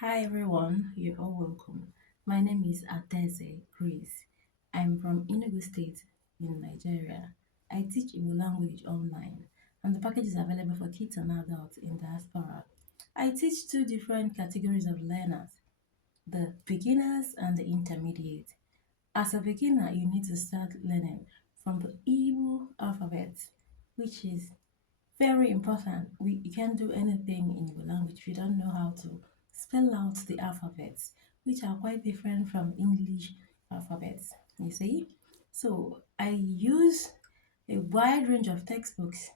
Hi everyone, you're all welcome. My name is Adeze Grace. I'm from Enugu State in Nigeria. I teach Igbo language online and the package is available for kids and adults in diaspora. I teach two different categories of learners, the beginners and the intermediate. As a beginner, you need to start learning from the Igbo alphabet, which is very important. You can't do anything in your language if you don't know how to spell out the alphabets, which are quite different from English alphabets. You see? So I use a wide range of textbooks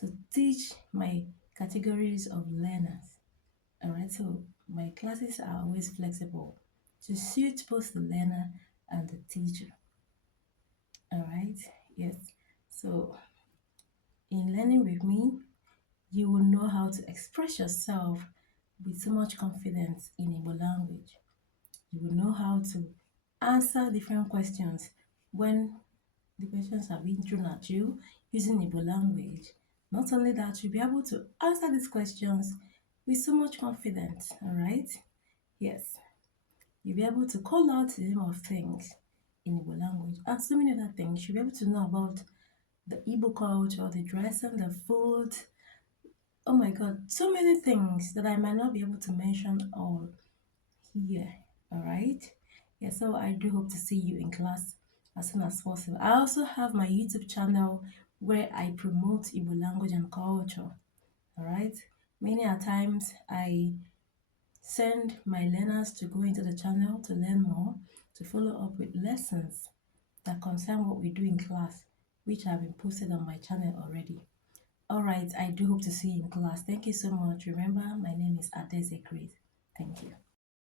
to teach my categories of learners. Alright, so my classes are always flexible to suit both the learner and the teacher. Alright, yes. So in learning with me, you will know how to express yourself with so much confidence in Igbo language. You will know how to answer different questions when the questions are being thrown at you using Igbo language. Not only that, you'll be able to answer these questions with so much confidence, alright? Yes. You'll be able to call out the name of things in Igbo language and so many other things. You'll be able to know about the Igbo culture, the dressing, the food, oh my god, so many things that I might not be able to mention all here. Alright? Yeah, so I do hope to see you in class as soon as possible. I also have my YouTube channel where I promote Igbo language and culture. Alright? Many a times I send my learners to go into the channel to learn more, to follow up with lessons that concern what we do in class, which have been posted on my channel already. Alright, I do hope to see you in class. Thank you so much. Remember, my name is Adeze Grace. Thank you.